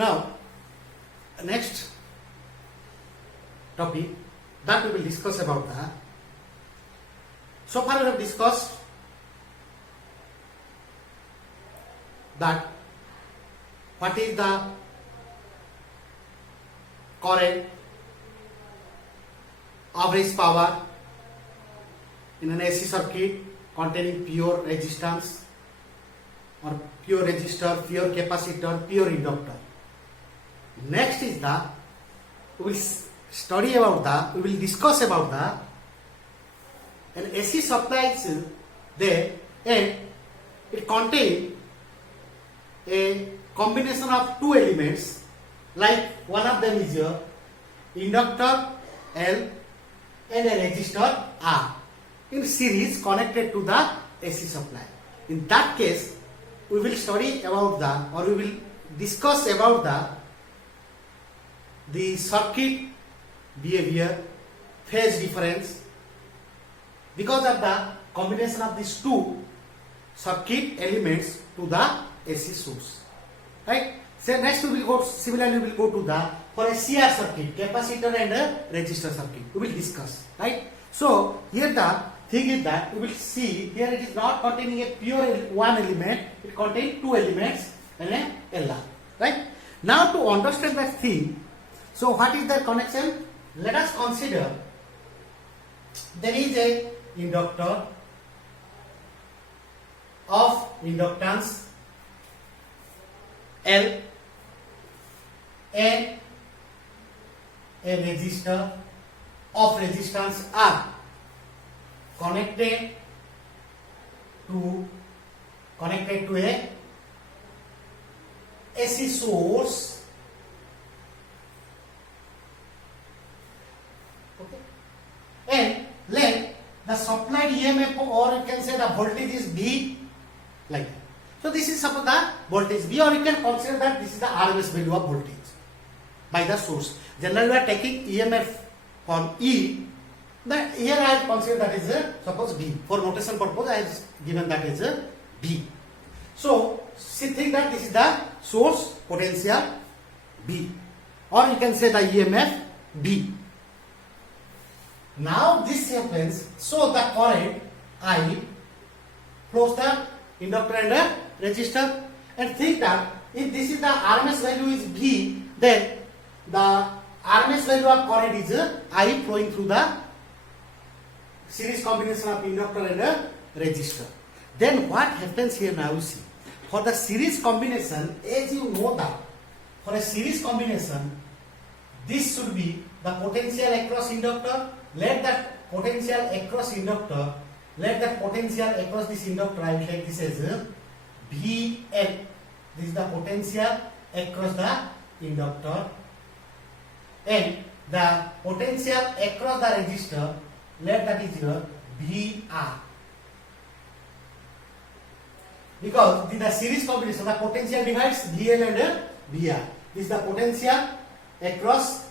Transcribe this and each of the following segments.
Now, next topic that we will discuss about the. So far we have discussed that what is the current, average power in an AC circuit containing pure resistance or pure resistor, pure capacitor, pure inductor. Next is the we will discuss about the an AC supply is there and it contains a combination of two elements, like one of them is your inductor L and a resistor R in series connected to the AC supply. In that case, we will study about we will discuss about the circuit behavior, phase difference, because of the combination of these two circuit elements to the AC source. Right? So next we will go, similarly we will go to the for a CR circuit, capacitor and a resistor circuit. We will discuss. Right? So here the thing is that we will see here it is not containing a pure one element, it contains two elements and a LR. Right? Now to understand that thing, so what is the connection? Let us consider there is a inductor of inductance L and a resistor of resistance R connected to a AC source. And let the supplied EMF or you can say the voltage is V like that. So this is suppose the voltage V, or you can consider that this is the RMS value of voltage by the source. Generally we are taking EMF from E, but here I have considered that is suppose V. For notation purpose I have given that as V. So think that this is the source potential V, or you can say the EMF V. Now this happens, so the current I flows the inductor and the resistor, and think that if this is the RMS value is V, then the RMS value of current is I flowing through the series combination of inductor and the resistor. Then what happens here now you see, for the series combination, as you know that for a series combination this should be the potential across inductor. Let that potential across inductor, this inductor, I will take this as VL. This is the potential across the inductor, and the potential across the resistor, let that is your VR. Because in the series combination, the potential divides VL and VR. This is the potential across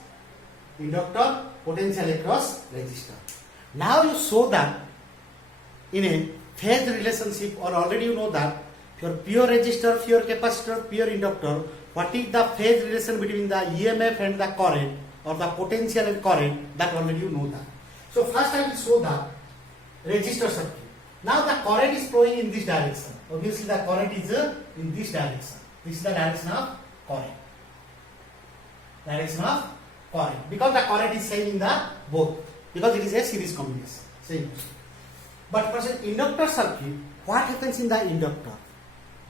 inductor, potential across resistor. Now you show that in a phase relationship, or already you know that your pure resistor, pure capacitor, pure inductor, what is the phase relation between the EMF and the current, or the potential and current, that already you know that. So first I will show the resistor circuit. Now the current is flowing in this direction. Obviously the current is in this direction. This is the direction of current. Because the current is same in the both, because it is a series combination. Same. But for an inductor circuit, what happens in the inductor?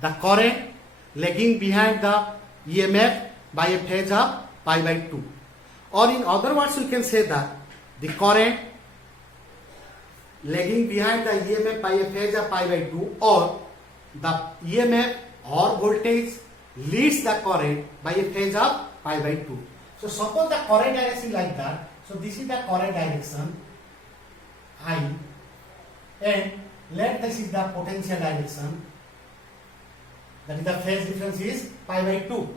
The current lagging behind the EMF by a phase of pi by 2. Or in other words, you can say that the current lagging behind the EMF by a phase of pi by 2, or the EMF or voltage leads the current by a phase of pi by 2. So suppose the current direction like that. So this is the current direction I, and let this is the potential direction, that is the phase difference is pi by 2.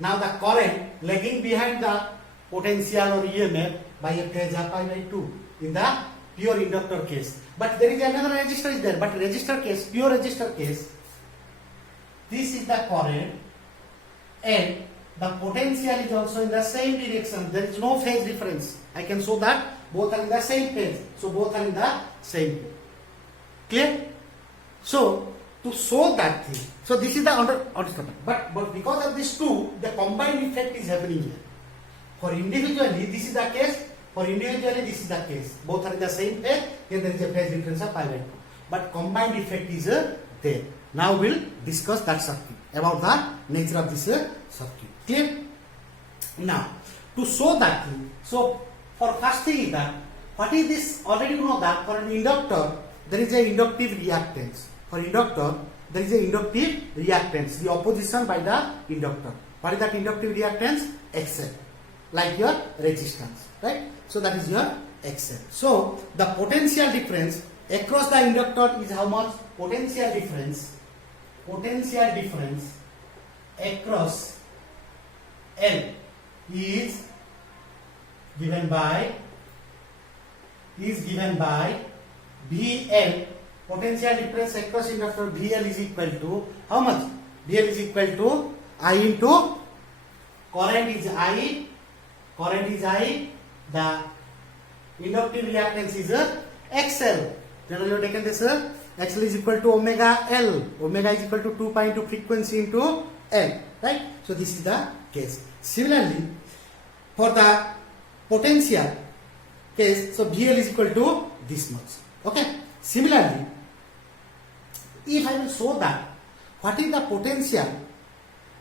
Now the current lagging behind the potential or EMF by a phase of pi by 2 in the pure inductor case. But there is another resistor is there, but resistor case, pure resistor case, this is the current and the potential is also in the same direction. There is no phase difference. I can show that both are in the same phase. So both are in the same phase. Clear? So to show that thing, so this is the understanding. But because of these two, the combined effect is happening here. For individually, this is the case. For individually, this is the case. Both are in the same phase. Here there is a phase difference of pi by 2. But combined effect is there. Now we'll discuss that circuit, about the nature of this circuit. Clear? Now, to show that thing, so for first thing is that, what is this? Already you know that for an inductor, there is a inductive reactance. For inductor, there is a inductive reactance, the opposition by the inductor. What is that inductive reactance? XL, like your resistance, right? So that is your XL. So the potential difference across the inductor is how much? Potential difference across L is given by VL. Potential difference across inductor VL is equal to how much? VL is equal to I into current is I, the inductive reactance is XL. Generally you have taken this XL is equal to omega L. Omega is equal to 2 pi into frequency into L, right? So this is the case. Similarly, for the potential case, so VL is equal to this much. Okay. Similarly, if I will show that what is the potential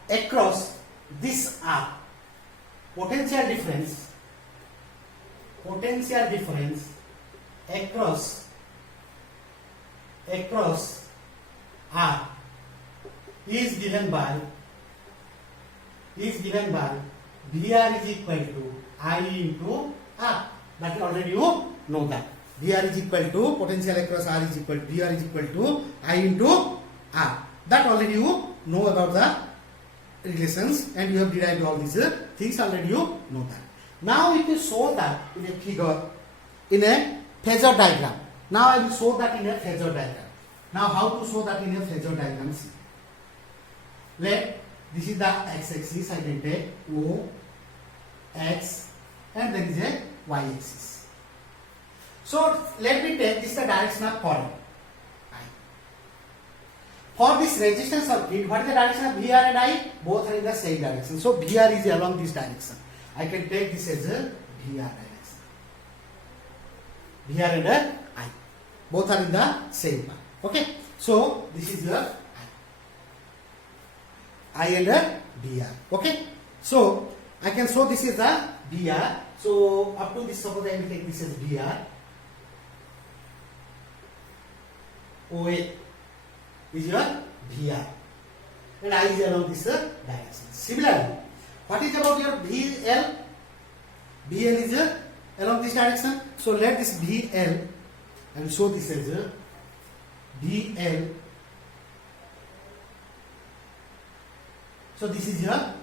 across this R, potential difference across R is given by VR is equal to I into R. That already you know that. VR is equal to potential across R is equal to VR is equal to I into R. That already you know about the relations and you have derived all these things already you know that. Now if you show that in a figure, in a phasor diagram. Now I will show that in a phasor diagram. Now how to show that in a phasor diagram? See. Let this is the x-axis. I can take O, X, and there is a y-axis. So let me take this the direction of current. For this resistance circuit, what is the direction of VR and I? Both are in the same direction. So VR is along this direction. I can take this as a VR direction. VR and I. Both are in the same path. Okay. So this is your I and VR. Okay. So I can show this is the VR. So up to this, suppose I will take this as VR. OA is your VR and I is along this direction. Similarly, what is about your VL? VL is along this direction. So let this VL, I will show this as VL. So this is your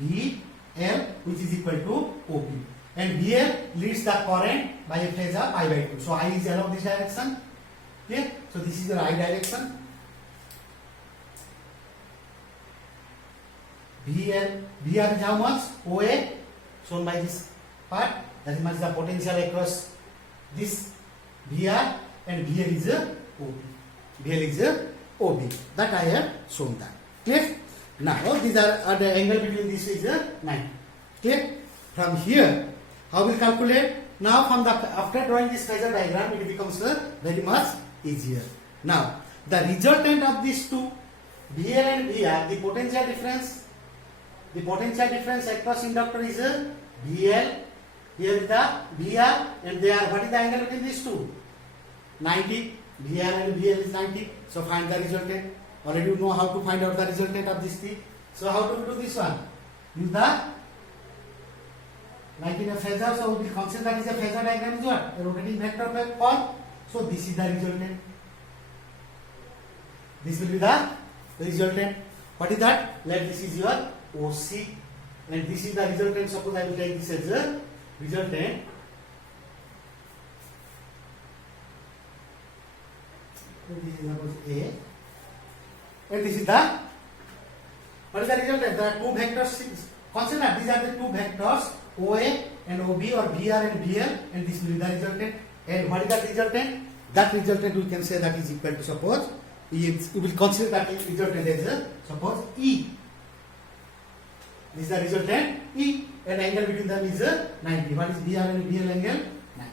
VL which is equal to OP, and VL leads the current by a phasor pi by 2. So I is along this direction. Okay, so this is your I direction. VR is how much? OA, shown by this part. That is much the potential across this VR, and VL is OB. VL is OB. That I have shown that. Clear? Now these are the angle between this is 90. Clear? From here, how we calculate? Now from the after drawing this phasor diagram, it becomes very much easier. Now the resultant of these two, VL and VR, the potential difference across inductor is VL. Here is the VR, and there what is the angle between these two? 90. VR and VL is 90. So find the resultant. Already you know how to find out the resultant of this thing. So how to do this one? Use the, like in a phasor, so we will consider that is a phasor diagram is what? A rotating vector form. So this is the resultant. This will be the resultant. What is that? Let this is your OC, and this is the resultant. Suppose I will take this as a resultant. So this is suppose A, and this is the, what is the resultant? There are two vectors consider these are the two vectors OA and OB or VR and VL, and this will be the resultant. And what is that resultant? That resultant we can say that is equal to, suppose we will consider that resultant as suppose E. This is the resultant E, and angle between them is 90. What is VR and VL angle? 90.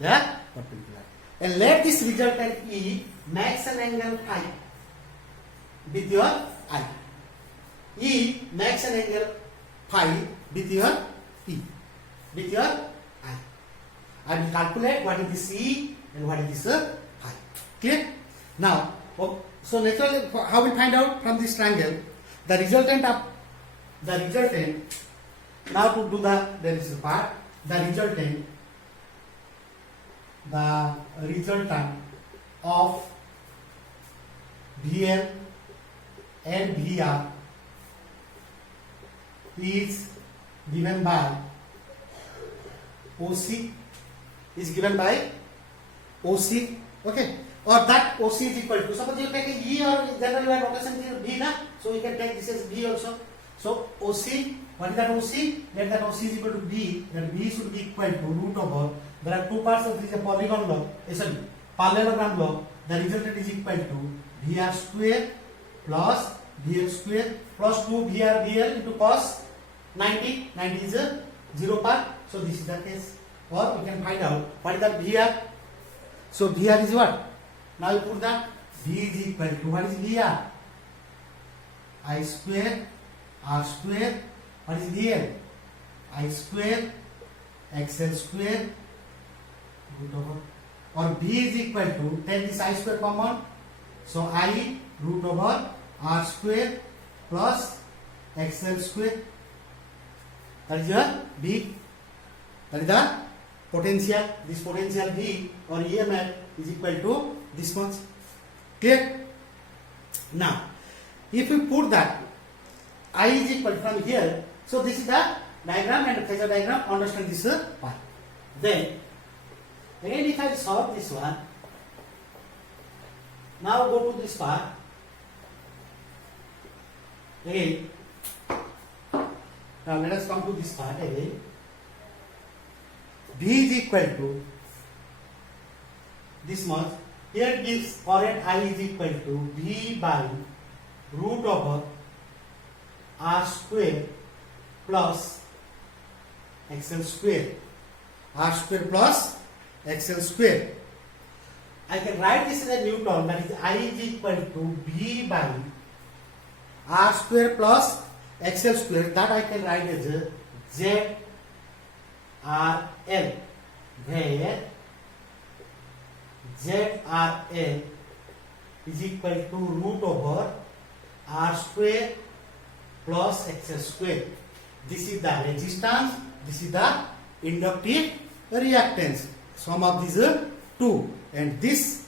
Yeah, perpendicular. And let this resultant E makes an angle phi with your I. E makes an angle phi with your E, with your I. I will calculate what is this E and what is this phi. Clear? Now, so naturally, how we find out from this triangle the resultant of the resultant? Now to do the derivation part, the resultant of VL and VR is given by OC, is given by OC, okay, or that OC is equal to, suppose you take a E, or generally we have notation here V na, so you can take this as V also. So OC, what is that OC? Let that OC is equal to V, then V should be equal to root over, there are two parts of this, a polygon law, sorry, parallelogram law. The resultant is equal to VR square plus VL square plus 2 VR VL into cos 90. 90 is a 0 part, so this is the case. Or we can find out what is that VR. So VR is what? Now you put that V is equal to, what is VR? I square R square. What is VL? I square XL square root over, or V is equal to, take this I square common, so I root over R square plus XL square. That is your V. That is the potential. This potential V or EMF is equal to this much. Clear? Now, if we put that I is equal from here, so this is the diagram and phasor diagram. Understand this part. Then again, if I solve this one, now go to this part. Again, now let us come to this part again. V is equal to this much. Here it gives current I is equal to V by root over R square plus XL square. R square plus XL square. I can write this as a Newton, that is I is equal to V by R square plus XL square, that I can write as a ZRL, where ZRL is equal to root over R square plus XL square. This is the resistance, this is the inductive reactance. Sum of these two, and this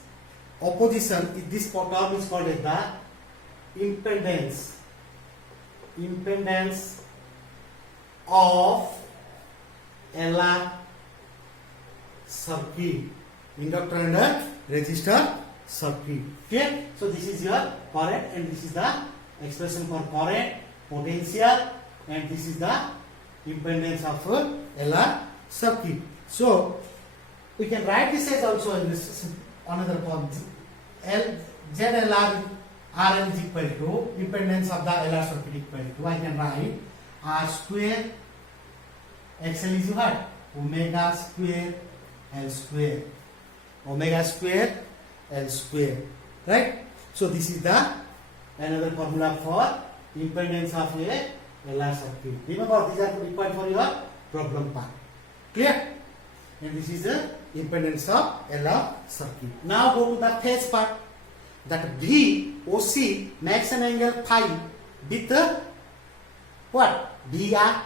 opposition, this term is called as the impedance of LR circuit, inductor and resistor circuit. Okay, so this is your current, and this is the expression for current, potential, and this is the impedance of LR circuit. So we can write this as also in this another form. ZLR RL is equal to impedance of the LR circuit equal to, I can write R square XL is what? Omega square L square. Omega square L square. Right? So this is the another formula for impedance of a LR circuit. Remember, these are required for your problem part. Clear? And this is the impedance of LR circuit. Now go to the phase part. That VOC makes an angle phi with what? VR.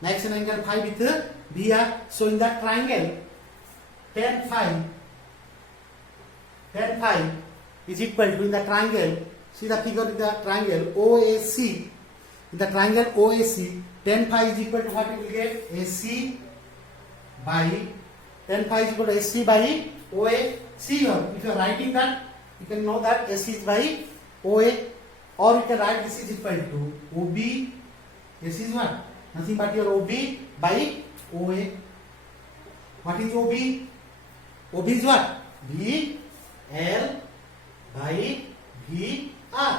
Makes an angle phi with VR. So in that triangle, tan phi is equal to, in the triangle, see the figure in the triangle OAC. In the triangle OAC, tan phi is equal to what we will get? AC by, tan phi is equal to AC by OA. See here, if you are writing that, you can know that AC is by OA, or you can write this is equal to OB. This is what? Nothing but your OB by OA. What is OB? OB is what? VL by VR.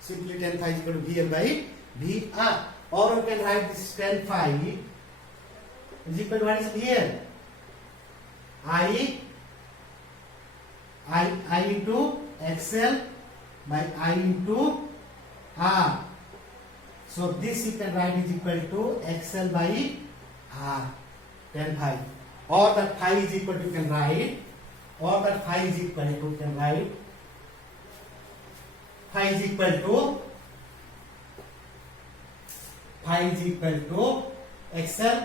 Simply tan phi is equal to VL by VR. Or you can write this tan phi is equal to what is VL? I into XL by I into R. So this you can write is equal to XL by R, tan phi. Or that phi is equal to, you can write, or that phi is equal to, you can write, phi is equal to XL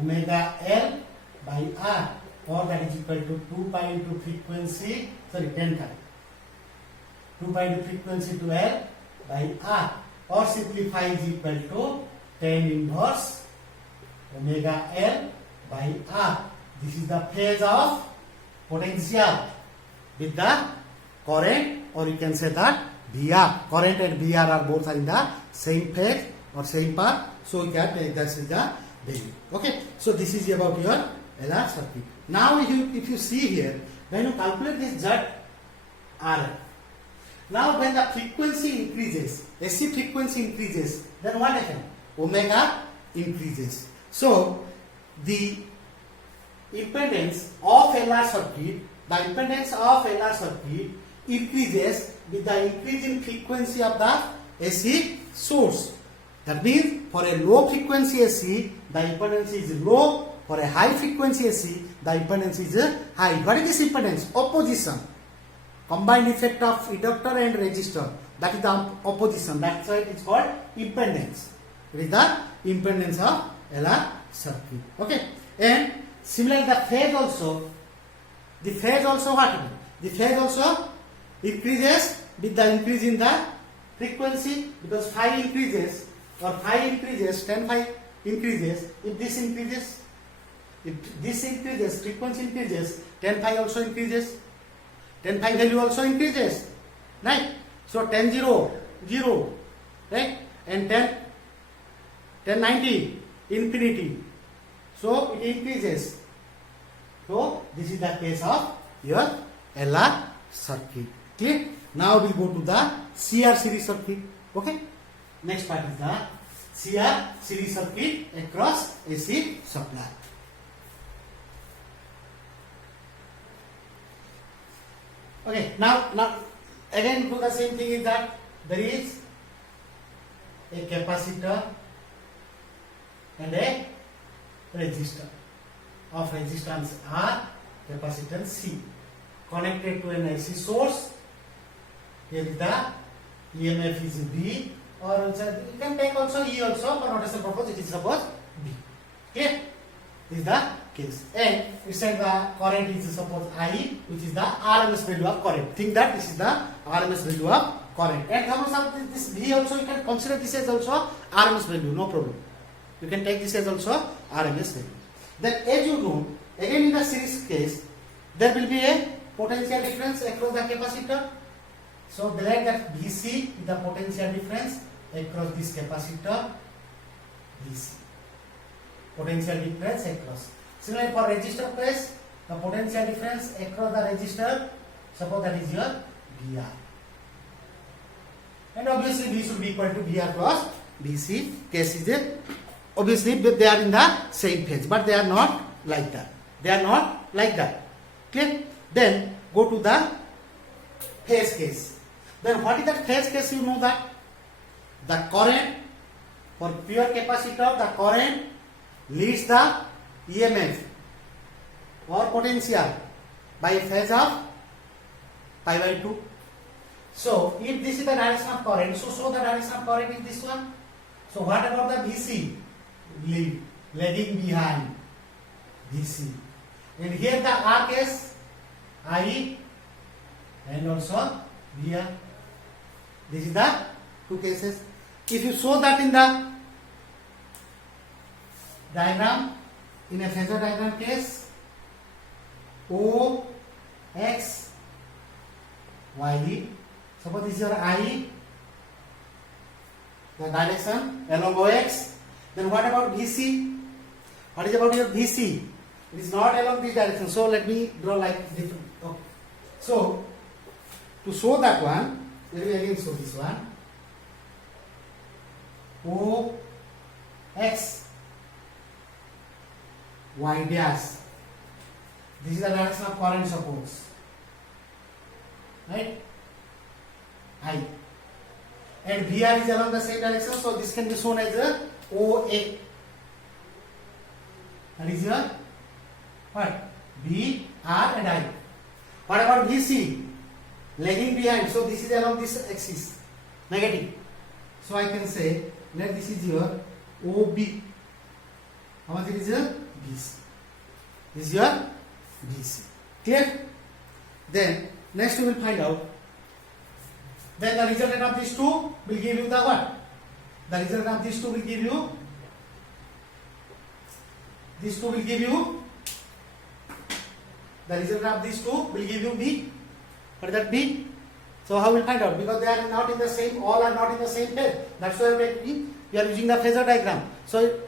omega L by R, or that is equal to 2 pi into frequency, sorry, tan phi. 2 pi into frequency to L by R, or simply phi is equal to tan inverse omega L by R. This is the phase of potential with the current, or you can say that VR. Current and VR are both in the same phase or same path, so you can take this is the value. Okay, so this is about your LR circuit. Now if you see here, when you calculate this ZRL, now when the frequency increases, AC frequency increases, then what happens? Omega increases. So the impedance of LR circuit, increases with the increase in frequency of the AC source. That means for a low frequency AC, the impedance is low. For a high frequency AC, the impedance is high. What is this impedance? Opposition. Combined effect of inductor and resistor. That is the opposition. That's why it is called impedance. It is the impedance of LR circuit. Okay. And similarly, the phase also what happens? The phase also increases with the increase in the frequency, because phi increases, or phi increases, tan phi increases. If this increases, frequency increases, tan phi also increases. Tan phi value also increases, right? So tan 0, 0, right? And tan 90, infinity. So it increases. So this is the case of your LR circuit. Clear? Now we will go to the CR series circuit. Okay? Next part is the CR series circuit across AC supply. Okay, now again do the same thing, is that there is a capacitor and a resistor of resistance R, capacitance C, connected to an AC source. Here is the EMF is B, or also you can take also E also, for notation purpose it is suppose B. Okay, this is the case. And inside the current is suppose I, which is the RMS value of current. Think that this is the RMS value of current. And suppose this V also, you can consider this as also RMS value, no problem. You can take this as also RMS value. Then as you know, again in the series case, there will be a potential difference across the capacitor. So like that VC is the potential difference across this capacitor, VC. Potential difference across. Similarly for resistor case, the potential difference across the resistor, suppose that is your VR. And obviously V should be equal to VR plus VC. Case is it. Obviously they are in the same phase, but they are not like that. They are not like that. Clear? Then go to the phase case. Then what is that phase case? You know that the current, for pure capacitor, the current leads the EMF or potential by a phase of pi by 2. So if this is the direction of current, so the direction of current is this one. So what about the VC? Lagging behind VC. And here the R case, I and also VR. This is the two cases. If you show that in the diagram, in a phasor diagram case, O, X, Y, suppose this is your I the direction along OX. Then what about VC? What is about your VC? It is not along this direction. So let me draw like different. Okay. So to show that one, let me again show this one. OX Y dash. This is the direction of current suppose. Right? I. And VR is along the same direction, so this can be shown as a OA. That is your what? B, R and I. What about VC? Lagging behind, so this is along this axis. Negative. So I can say, let this is your OB. How much it is your BC? This is your BC. Clear? Then next we will find out. Then the resultant of these two will give you the what? The resultant of these two will give you. These two will give you. The resultant of these two will give you B. What is that B? So how will find out? Because they are not in the same. All are not in the same phase. That's why we are using the phasor diagram. So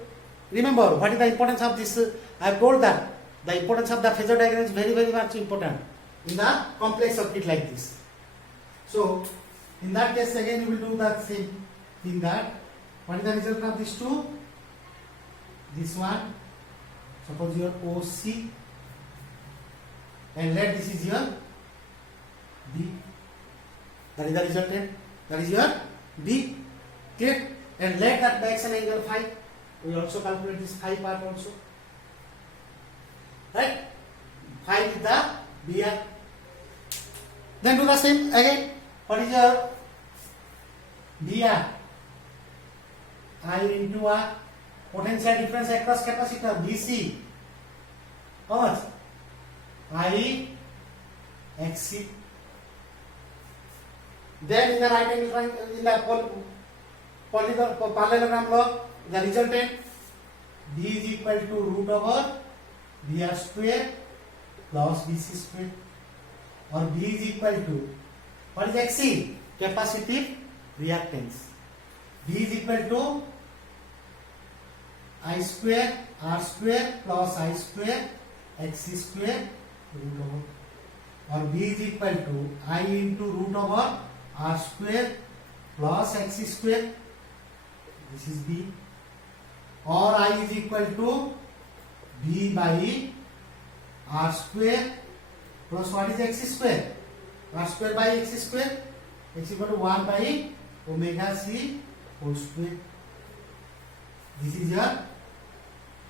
remember what is the importance of this? I have told that the importance of the phasor diagram is very very much important in the complex circuit like this. So in that case again you will do that same thing. That what is the result of these two? This one, suppose your OC, and let this is your B. That is the resultant. That is your B. Clear? And let that action angle phi. We also calculate this phi part also. Right? Phi is the BR. Then do the same again. What is your BR? I into R. Potential difference across capacitor BC. How much? I XC. Then in the right angle triangle, in the parallelogram law, the resultant B is equal to root over BR square plus BC square, or B is equal to, what is XC? Capacitive reactance. B is equal to I square R square plus I square XC square root over, or B is equal to I into root over R square plus XC square. This is B. Or I is equal to B by R square plus what is X square? R square by X square. X equal to 1 by omega C whole square. This is your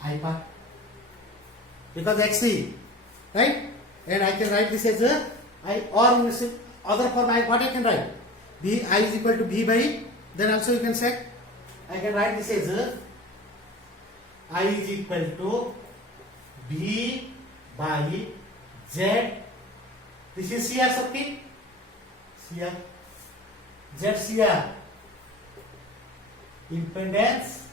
I part. Because XC, right? And I can write this as a I, or in this other form, what I can write? B, I is equal to B by, then also you can say, I can write this as a I is equal to B by Z. This is CR circuit. CR. ZCR. Impedance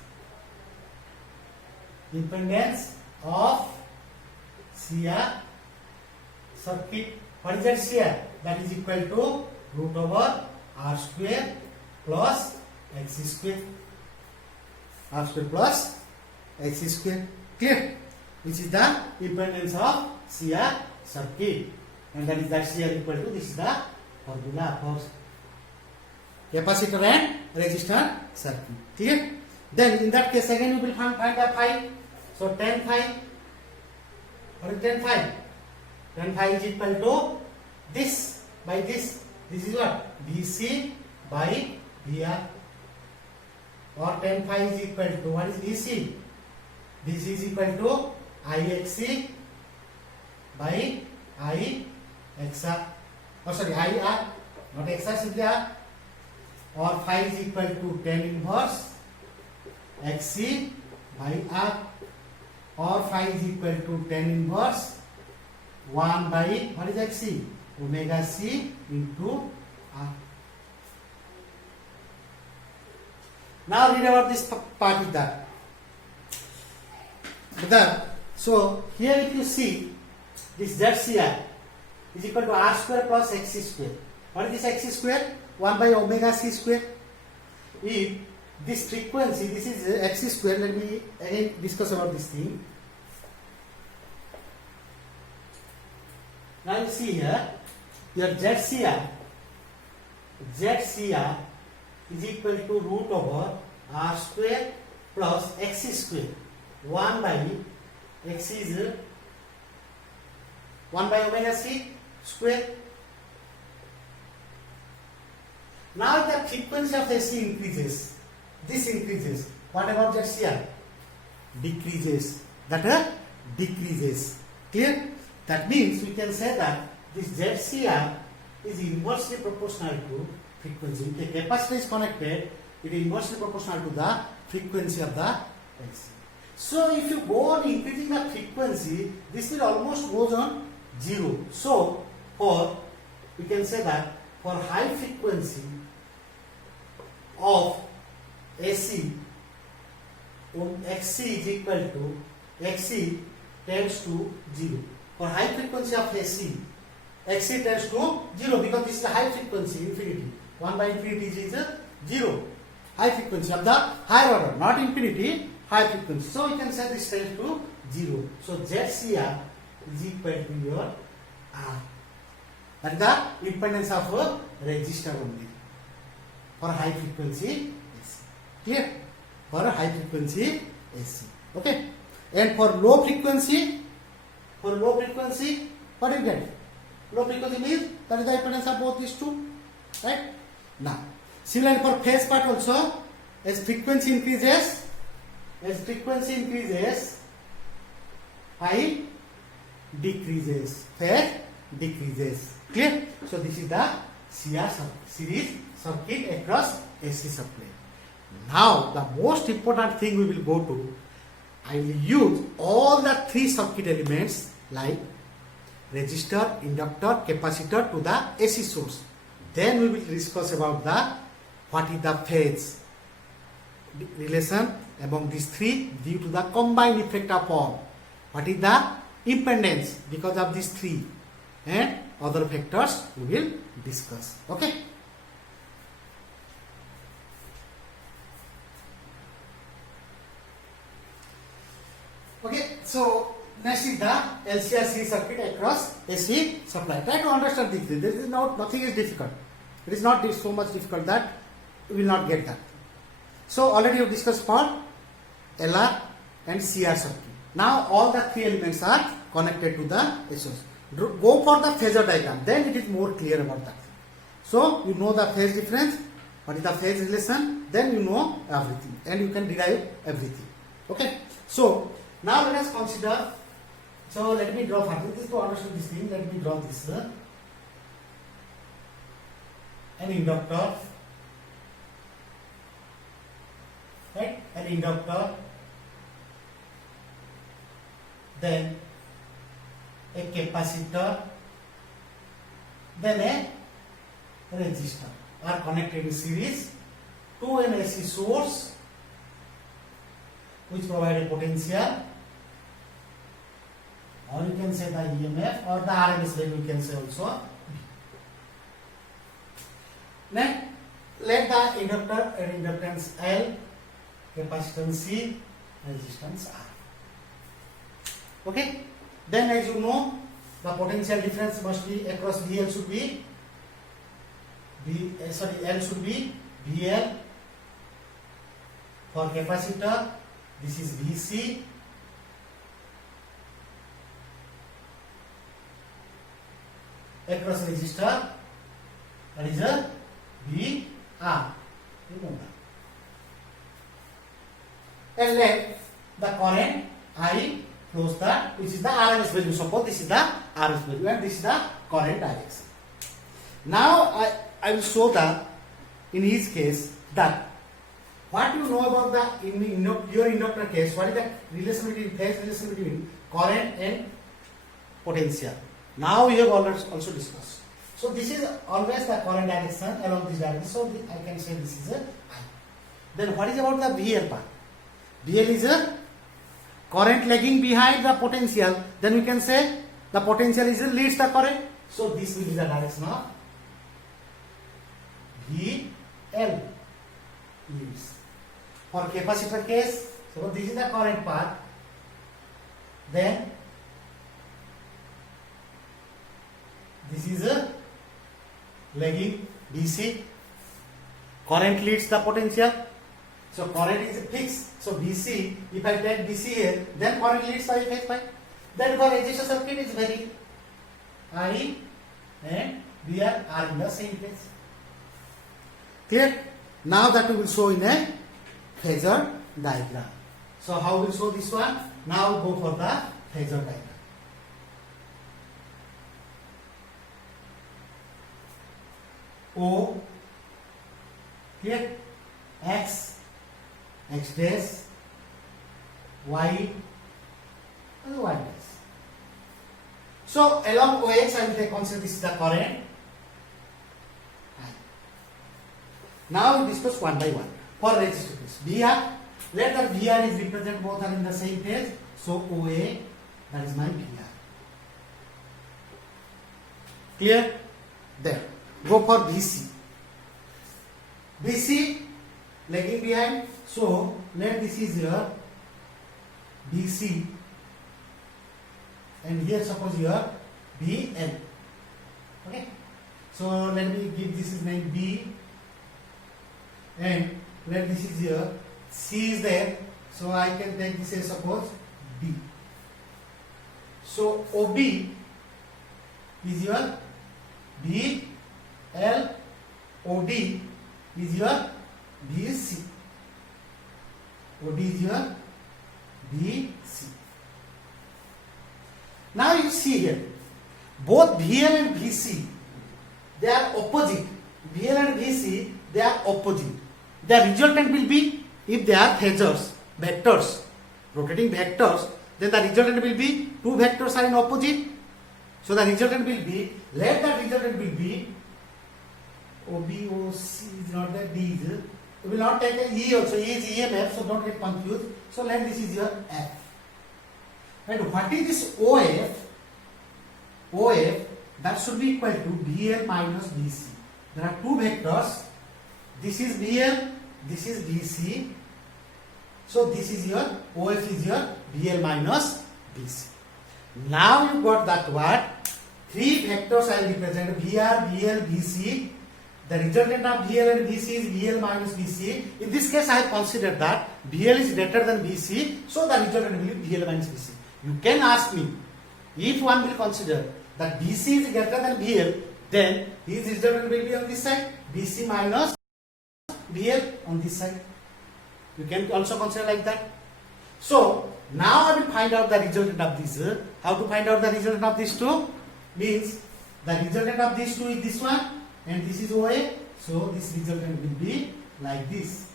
of CR circuit. What is ZCR? That is equal to root over R square plus X square. R square plus X square. Clear? Which is the impedance of CR circuit. And that is that CR equal to, this is the formula for capacitor and resistor circuit. Clear? Then in that case again you will find the phi. So tan phi. What is tan phi? Tan phi is equal to this by this. This is what? BC by BR. Or tan phi is equal to, what is BC? This is equal to IXC by IXR. Oh sorry, IR, not XR, simply R. Or phi is equal to tan inverse XC by R. Or phi is equal to tan inverse 1 by, what is XC? Omega C into R. Now read about this part with that. So here if you see this ZCR is equal to R square plus XC square. What is this XC square? 1 by omega C square. If this frequency, this is Xc square. Let me again discuss about this thing. Now you see here, your ZCR is equal to root over R square plus Xc square. 1 by X is 1 by omega c square. Now the frequency of AC increases. This increases. What about ZCR? Decreases. That decreases. Clear? That means we can say that this ZCR is inversely proportional to frequency. If the capacitor is connected, it is inversely proportional to the frequency of the AC. So if you go on increasing the frequency, this will almost goes on 0. So we can say that for high frequency of AC, Xc is equal to Xc tends to 0. For high frequency of AC, Xc tends to 0 because this is a high frequency, infinity. 1 by infinity is 0. High frequency of the higher order, not infinity, high frequency. So we can say this tends to 0. So ZCR is equal to your R. That is the impedance of a resistor only for high frequency AC. Clear? For a high frequency AC. Okay. And for low frequency, what do you get? Low frequency means that is the impedance of both these two. Right? Now, similarly for phase part also, as frequency increases, high decreases, phase decreases. Clear? So this is the CR series circuit across AC supply. Now the most important thing we will go to, I will use all the three circuit elements like resistor, inductor, capacitor to the AC source. Then we will discuss about what is the phase relation among these three due to the combined effect of all. What is the impedance because of these three, and other factors we will discuss. Okay. Okay, so next is the LCR series circuit across AC supply. Try to understand this. There is nothing is difficult. It is not so much difficult that you will not get that. So already you discussed for LR and CR circuit. Now all the three elements are connected to the AC. Go for the phasor diagram. Then it is more clear about that. So you know the phase difference. What is the phase relation? Then you know everything, and you can derive everything. Okay. So now let us consider. So let me draw for this to understand this thing. Let me draw this. An inductor, right? An inductor, then a capacitor, then a resistor are connected in series to an AC source which provide a potential, or you can say the EMF or the RMS value you can say also. Then let the inductor and inductance L, capacitance C, resistance R. Okay. Then as you know, the potential difference must be across VL should be L should be VL. For capacitor, this is VC. Across resistor, that is a VR. Remember. And let the current I flows that, which is the RMS value. Suppose this is the RMS value and this is the current direction. Now I will show that in his case that what you know about your inductor case, what is the relation between phase relation between current and potential. Now we have also discussed. So this is always the current direction along this direction. So I can say this is a I. Then what is about the VL part? VL is a current lagging behind the potential. Then we can say the potential is leads the current. So this will be the direction of VL leads. For capacitor case, so this is the current path. Then this is a lagging DC. Current leads the potential. So current is fixed. So DC, if I take DC here, then current leads by phase pi. Then for resistor circuit is very I and we are in the same phase. Clear? Now that we will show in a phasor diagram. So how we will show this one? Now go for the phasor diagram. O, clear? X, X dash, Y, and Y dash. So along OX I will take consider this is the current. Now we discuss one by one. For resistor case, VR, let the VR is represented both are in the same phase. So OA, that is my VR. Clear? There. Go for BC. BC lagging behind. So let this is your BC, and here suppose your BL. Okay. So let me give this is name B, and let this is your C is there. So I can take this as suppose B. So OB is your B, L, OD is your BC. OD is your BC. Now you see here, both VL and VC, they are opposite. VL and VC, they are opposite. The resultant will be, if they are phasors, vectors, rotating vectors, then the resultant will be, two vectors are in opposite. So the resultant will be, let the resultant will be, OB, OC is not there, D is, we will not take a E also, E is EMF, so don't get confused. So let this is your F. And what is this OF? OF, that should be equal to BL minus BC. There are two vectors. This is BL, this is BC. So this is your OF is your BL minus BC. Now you got that what? Three vectors I will represent VR, BL, BC. The resultant of BL and BC is BL minus BC. In this case, I have considered that BL is greater than BC, so the resultant will be BL minus BC. You can ask me, if one will consider that BC is greater than BL, then his resultant will be on this side, BC minus BL on this side. You can also consider like that. So now I will find out the resultant of this. How to find out the resultant of these two? Means the resultant of these two is this one, and this is OA. So this resultant will be like this,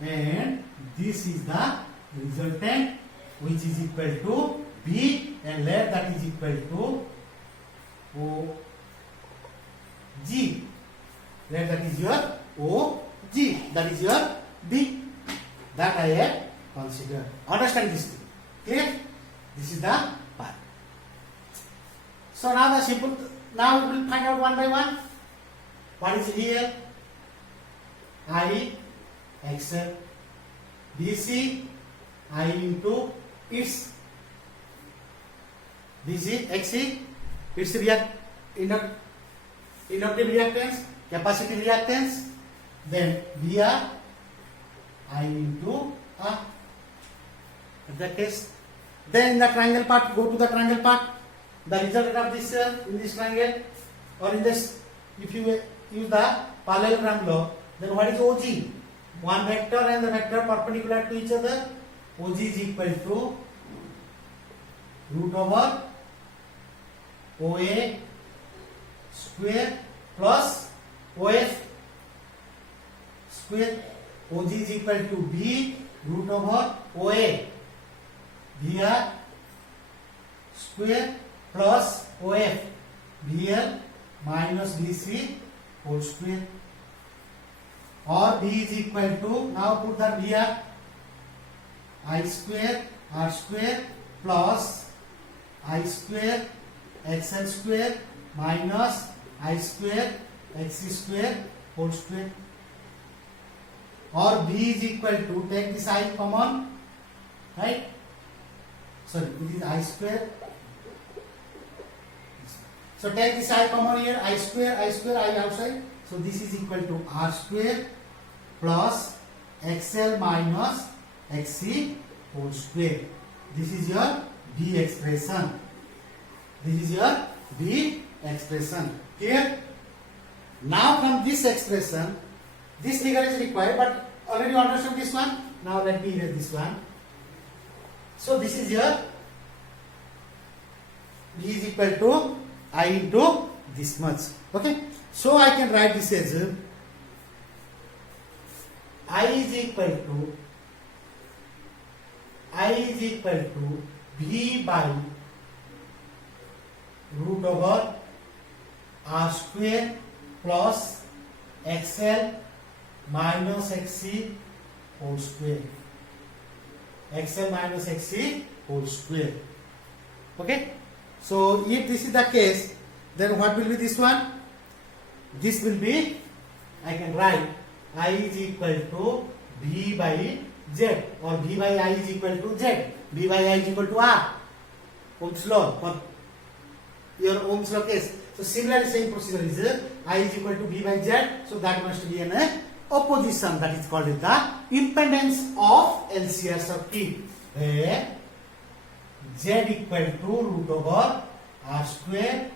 and this is the resultant, which is equal to B, and let that is equal to OG. Let that is your OG. That is your B. That I have considered. Understand this thing. Clear? This is the part. So now the simple. Now we will find out one by one. What is here? I XL BC I into its BC XC its inductive reactance, capacitive reactance, then VR I into A. In that case, then in the triangle part, go to the triangle part. The result of this in this triangle, or in this, if you use the parallelogram law, then what is OG? One vector and the vector perpendicular to each other. OG is equal to root over OA square plus OF square. OG is equal to B root over OA VR square plus OF BL minus BC whole square, or B is equal to, now put the VR, I square R square plus I square XL square minus I square XC square whole square. or b is equal to, take this I common, right? Sorry, it is I square. So take this I common here, I square, I outside. So this is equal to r square plus xl minus xc whole square. This is your b expression. This is your b expression. Clear? Now from this expression, this figure is required, but already understood this one. Now let me erase this one. So this is your b is equal to I into this much. Okay. So I can write this as I is equal to b by root over r square plus xl minus xc whole square. xl minus xc whole square. Okay. So if this is the case, then what will be this one? This will be, I can write I is equal to b by z, or b by I is equal to z, b by I is equal to r. Ohm's law for your Ohm's law case. So similarly same procedure is I is equal to b by z, so that must be an opposition, that is called the impedance of LCR circuit, where z equal to root over r square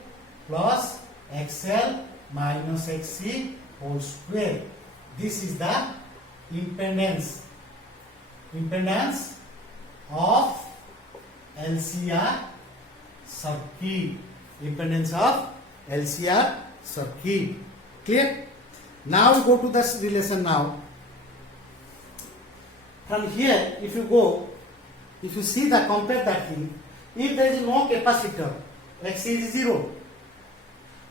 plus xl minus xc whole square. This is the impedance of LCR circuit. Impedance of LCR circuit. Clear? Now we go to this relation now. From here, if you see the compare that thing, if there is no capacitor, X is 0,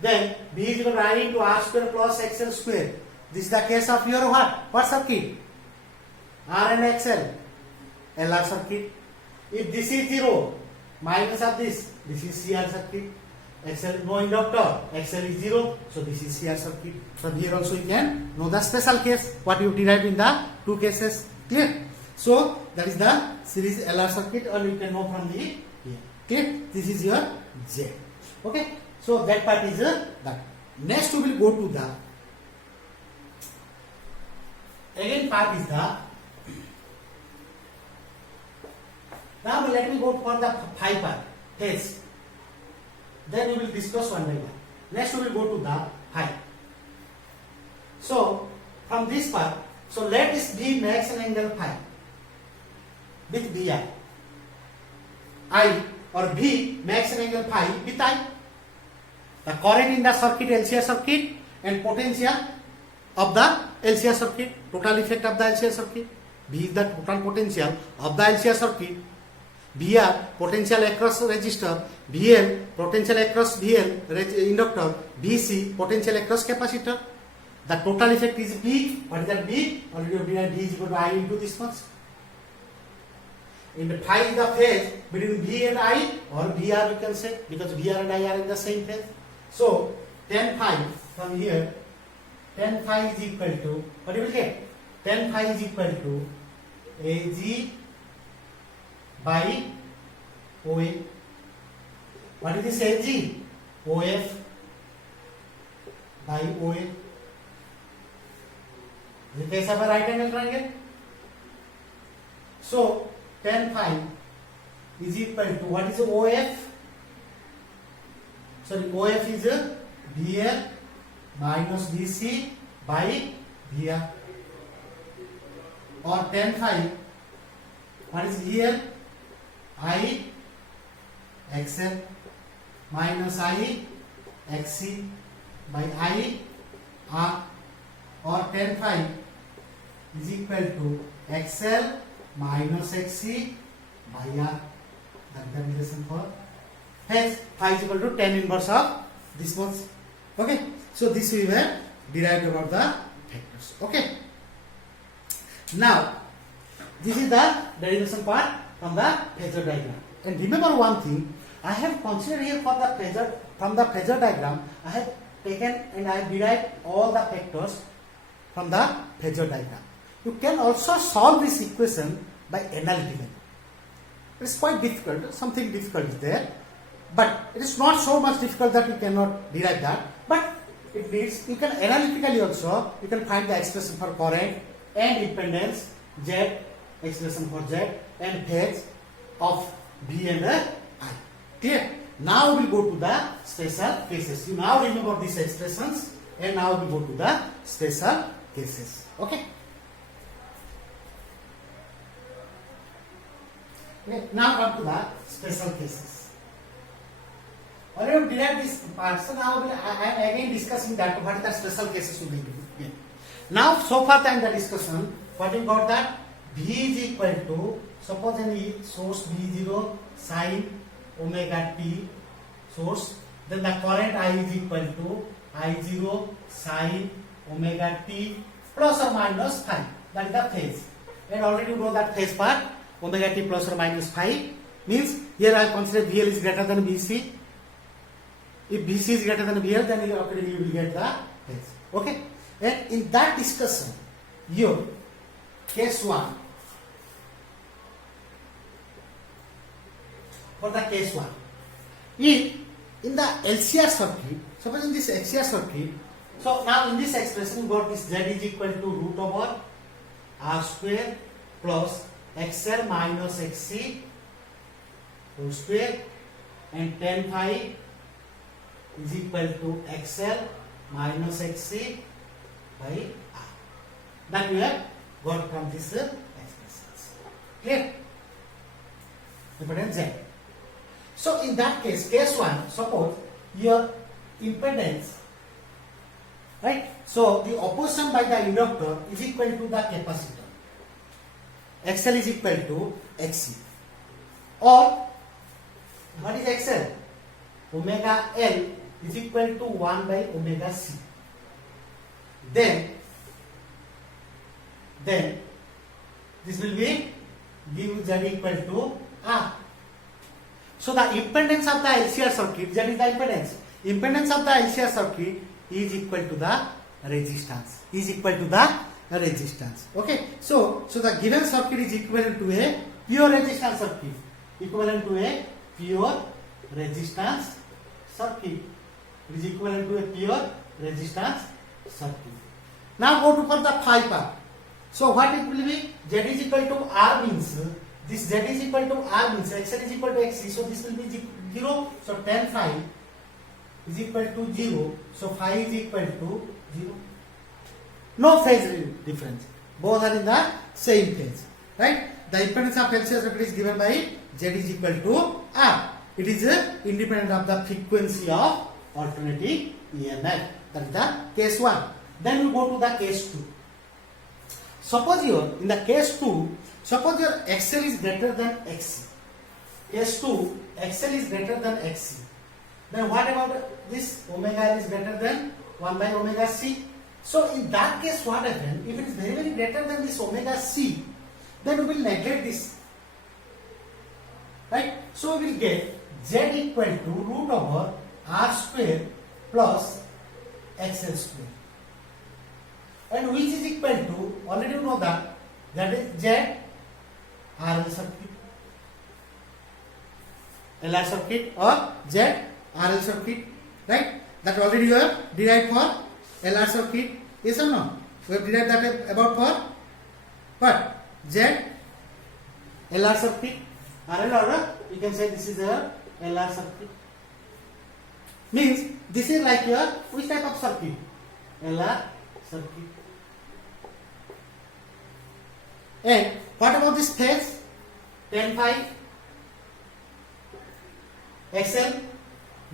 then B is equal to I into R square plus XL square. This is the case of your what? What circuit? R and XL. LR circuit. If this is 0, minus of this is CR circuit. XL, no inductor, XL is 0, so this is CR circuit. So here also you can know the special case, what you derived in the two cases. Clear? So that is the series LR circuit, or you can know from the here. Clear? This is your Z. Okay? So that part is that. Next we will go to the again part is the. Now let me go for the phi part, phase. Then we will discuss one by one. Next we will go to the phi. So from this part, so let this be makes an angle phi with bi. I or B makes an angle phi with I. The current in the circuit, LCR circuit, and potential of the LCR circuit, total effect of the LCR circuit. B is the total potential of the LCR circuit. VR, potential across resistor. VL, potential across VL, inductor. BC, potential across capacitor. The total effect is B. What is that B? Already B is equal to I into this much. In the phi is the phase between V and I, or VR you can say, because VR and I are in the same phase. So tan phi from here, tan phi is equal to, what you will get? Tan phi is equal to AG by OA. What is this AG? OF by OA. Is the case of a right angle triangle. So tan phi is equal to, what is OF? Sorry, OF is BL minus BC by VR. Or tan phi, what is here? I XL minus I XC by I R, or tan phi is equal to XL minus XC by R. That's the relation for phase. Phi is equal to tan inverse of this much. Okay, so this we were derived about the vectors. Okay, now this is the derivation part from the phasor diagram. And remember one thing, I have considered here for the phasor, from the phasor diagram, I have taken and I have derived all the vectors from the phasor diagram. you can also solve this equation by analytically. It's quite difficult, something difficult is there, but it is not so much difficult that you cannot derive that, but it means you can analytically also, you can find the expression for current and impedance, Z, expression for Z, and phase of V and I. Clear? Now we will go to the special cases. You now remember these expressions, and now we will go to the special cases. Okay? Okay, now come to the special cases. Already we derived this part, so now I am again discussing that what are the special cases we will do. Now, so far time the discussion, what we got that V is equal to, suppose any source V0 sin omega t source, then the current I is equal to I0 sin omega t plus or minus phi, that is the phase. And already you know that phase part, omega t plus or minus phi, means here I consider VL is greater than VC. If VC is greater than VL, then you will get the phase. Okay? And in that discussion, your case 1, for the case 1, in the LCR circuit, suppose in this LCR circuit, so now in this expression you got this Z is equal to root over R square plus XL minus XC whole square, and tan phi is equal to XL minus XC by R. That we have got from this expressions. Clear? Impedance Z. So in that case, case 1, suppose your impedance, right? So the opposition by the inductor is equal to the capacitor. XL is equal to XC. Or what is XL? Omega L is equal to 1 by omega C. Then this will be V Z equal to R. So the impedance of the LCR circuit, that is the impedance. Impedance of the LCR circuit is equal to the resistance. Okay. So the given circuit is equivalent to a pure resistance circuit. Equivalent to a pure resistance circuit. It is equivalent to a pure resistance circuit. Now go to for the phi part. So what it will be? Z is equal to R means this Z is equal to R means XL is equal to XC. So this will be 0. So tan phi is equal to 0. So phi is equal to 0. No phase difference. Both are in the same phase. Right? The impedance of LCR circuit is given by Z is equal to R. It is independent of the frequency of alternating EMF. That is the case 1. Then we go to the case 2. Suppose in the case 2, suppose your XL is greater than XC. Case 2, XL is greater than XC. Then what about this? Omega L is greater than 1 by omega C. So in that case, what happens? If it is very greater than this omega C, then we will neglect this. Right? So we will get Z equal to root over R square plus XL square. And which is equal to, already you know that is Z RL circuit, LR circuit or Z RL circuit, right? That already you have derived for LR circuit, yes or no? We have derived that about for what? Z LR circuit, RL or you can say this is a LR circuit. Means this is like your which type of circuit? LR circuit. And what about this phase? Tan phi XL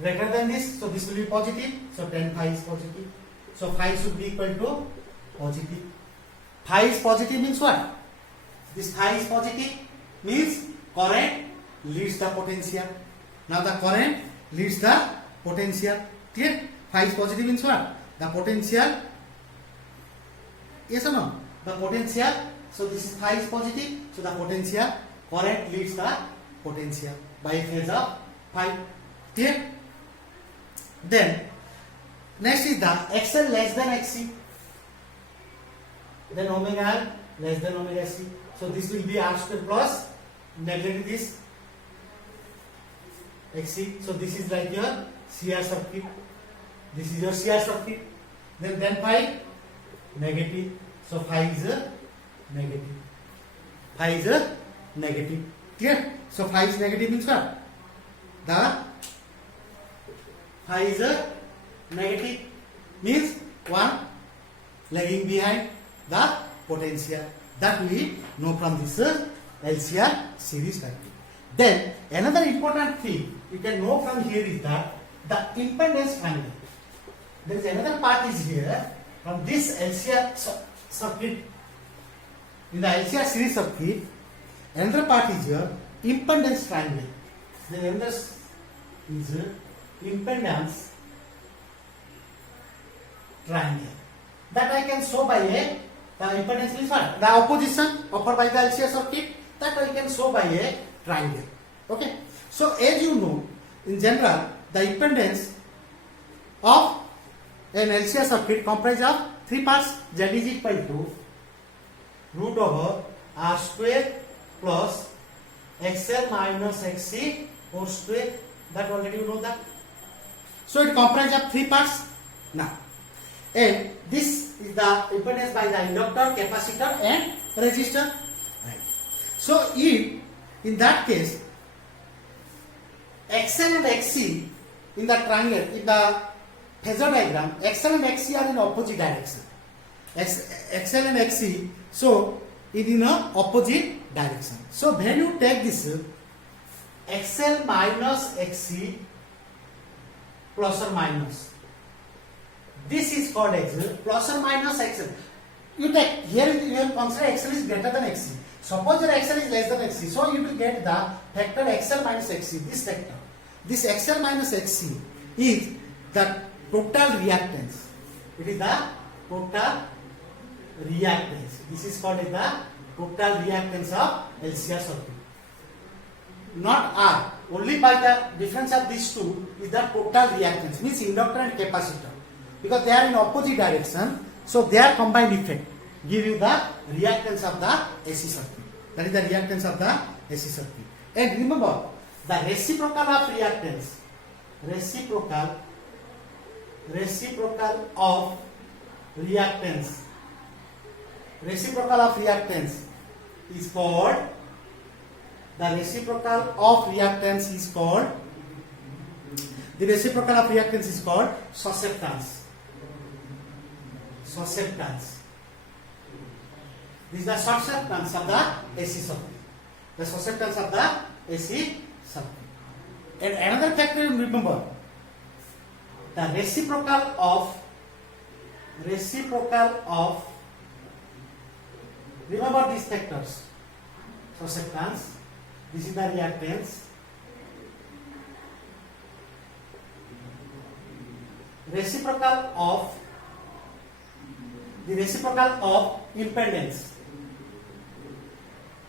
greater than this, so this will be positive. So tan phi is positive. So phi should be equal to positive. Phi is positive means what? This phi is positive means current leads the potential. Now the current leads the potential. Clear? Phi is positive means what? The potential. Yes or no? The potential. So this is phi is positive. So the potential current leads the potential by phase of phi. Clear? Then next is the XL less than XC. Then omega less than omega c. So this will be r square plus negative this xc. So this is like your CR circuit. This is your CR circuit. Then phi negative. So phi is a negative. Phi is a negative. Clear? So phi is negative means what? The phi is a negative means one lagging behind the potential. That we know from this LCR series circuit. Then another important thing you can know from here is that the impedance triangle. There is another part is here from this LCR circuit. In the LCR series circuit, another part is here impedance triangle. Then another is impedance triangle. That I can show by a the impedance is what? The opposition offered by the LCR circuit. That I can show by a triangle. Okay. So as you know, in general, the impedance of an LCR circuit comprises of three parts. Z is equal to root over r square plus xl minus xc whole square. That already you know that. So it comprises of three parts. Now, and this is the impedance by the inductor, capacitor, and resistor. Right. So if in that case XL and XC in the triangle, in the phasor diagram, XL and XC are in opposite direction. XL and XC, so it in a opposite direction. So when you take this XL minus XC plus or minus, this is called XL plus or minus XL. You take here you have consider XL is greater than XC. Suppose your XL is less than XC, so you will get the factor XL minus XC. This factor, this XL minus XC is the total reactance. It is the total reactance. This is called the total reactance of LCR circuit. Not R. Only by the difference of these two is the total reactance. Means inductor and capacitor. Because they are in opposite direction, so their combined effect give you the reactance of the AC circuit. That is the reactance of the AC circuit. And remember, the reciprocal of reactance, reciprocal of reactance is called, the reciprocal of reactance is called susceptance. This is the susceptance of the AC circuit. The susceptance of the AC circuit. And another factor you remember, the reciprocal of remember these factors. Susceptance, this is the reactance. The reciprocal of impedance.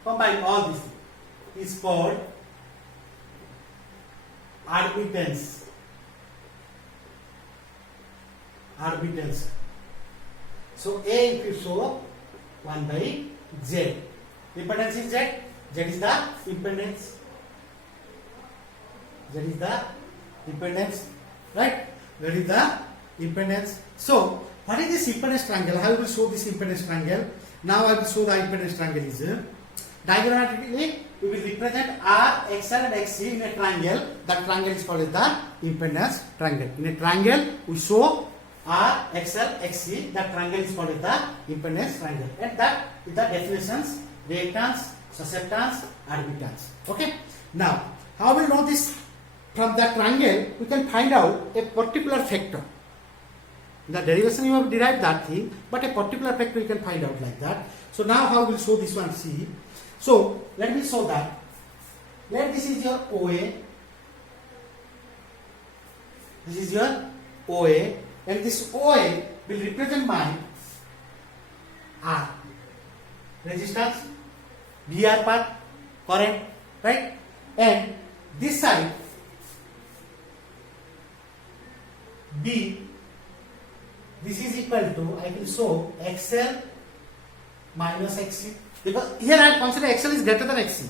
Combine all this is called admittance. So A if you show 1 by Z. Impedance is Z. Z is the impedance. Right? That is the impedance. So what is this impedance triangle? How I will show this impedance triangle? Now I will show the impedance triangle is diagrammatically we will represent R, XL and XC in a triangle. That triangle is called the impedance triangle. In a triangle we show R, XL, XC. That triangle is called the impedance triangle. And that is the definitions: reactance, susceptance, admittance. Okay. Now how we know this? From that triangle we can find out a particular factor. In the derivation you have derived that thing, but a particular factor you can find out like that. So now how we will show this one? See. So let me show that. Let this is your OA. This is your OA, and this OA will represent my R. Resistance, VR part, current, right? And this side B, this is equal to, I will show XL minus xc, because here I consider xl is greater than xc.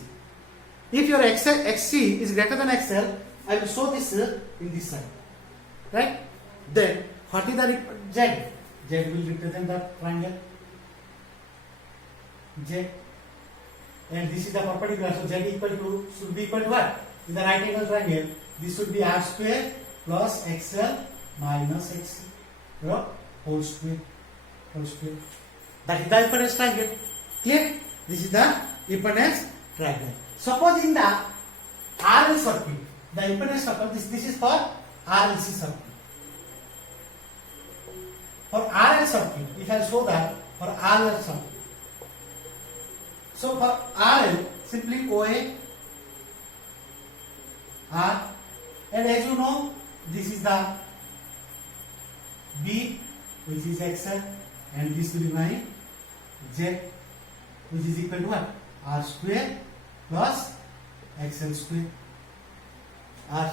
If your xc is greater than xl, I will show this in this side, right? Then what is the z? Z will represent the triangle Z, and this is the perpendicular. So Z should be equal to what? In the right angle triangle, this should be r square plus xl minus xc, whole square. That is the impedance triangle. Clear? This is the impedance triangle. Suppose in the RL circuit, the impedance circle, this is for RLC circuit. For RL circuit, if I show that for RL circuit, so for RL, simply OA, R, and as you know, this is the B, which is XL, and this will be my Z, which is equal to what? R square plus XL square, R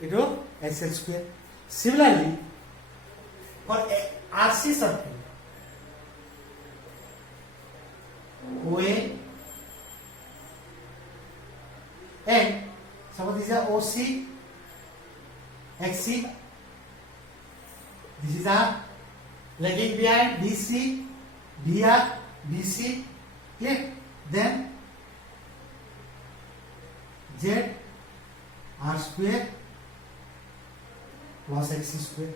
into XL square. Similarly, for RC circuit, OA, and suppose this is a OC, XC, this is a lagging behind DC, DR, BC, clear? Then Z, R square plus XC square.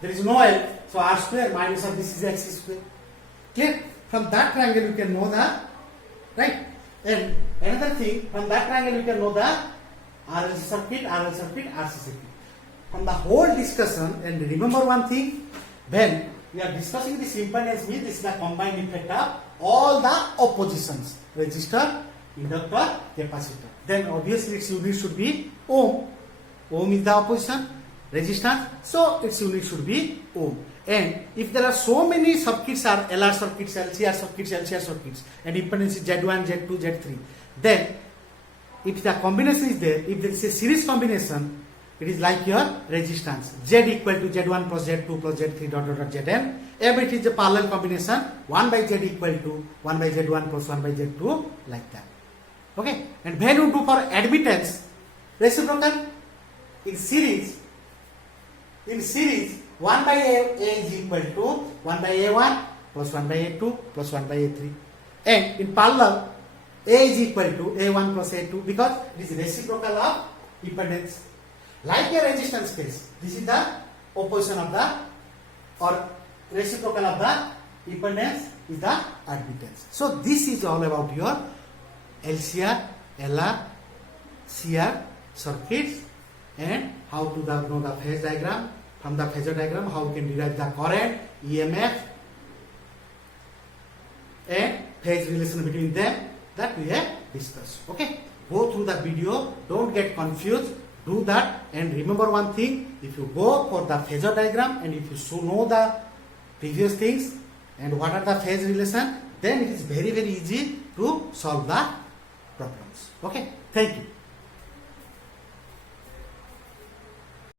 There is no L, so R square minus of this is XC square. Clear? From that triangle you can know the, right? And another thing, from that triangle you can know the RLC circuit, RC circuit. From the whole discussion, and remember one thing, when we are discussing this impedance means this is the combined effect of all the oppositions, resistor, inductor, capacitor. Then obviously its unit should be ohm. Ohm is the opposition, resistance, so its unit should be ohm. And if there are so many circuits are LR circuits, LCR circuits, and impedance is Z1, Z2, Z3, then if the combination is there, if there is a series combination, it is like your resistance. Z equal to Z1 plus Z2 plus Z3 dot Zn. If it is a parallel combination, 1 by Z equal to 1 by Z1 plus 1 by Z2, like that. Okay? And when you do for admittance, reciprocal, in series, 1 by A is equal to 1 by A1 plus 1 by A2 plus 1 by A3. And in parallel, A is equal to A1 plus A2 because it is reciprocal of impedance. Like a resistance case, this is the opposition of the, or reciprocal of the impedance is the admittance. So this is all about your LCR, LR, CR circuits, and how to know the phase diagram. From the phasor diagram, how you can derive the current, EMF, and phase relation between them, that we have discussed. Okay, go through the video, don't get confused, do that, and remember one thing, if you go for the phasor diagram and if you know the previous things and what are the phase relation, then it is very easy to solve the problems. Okay, thank you.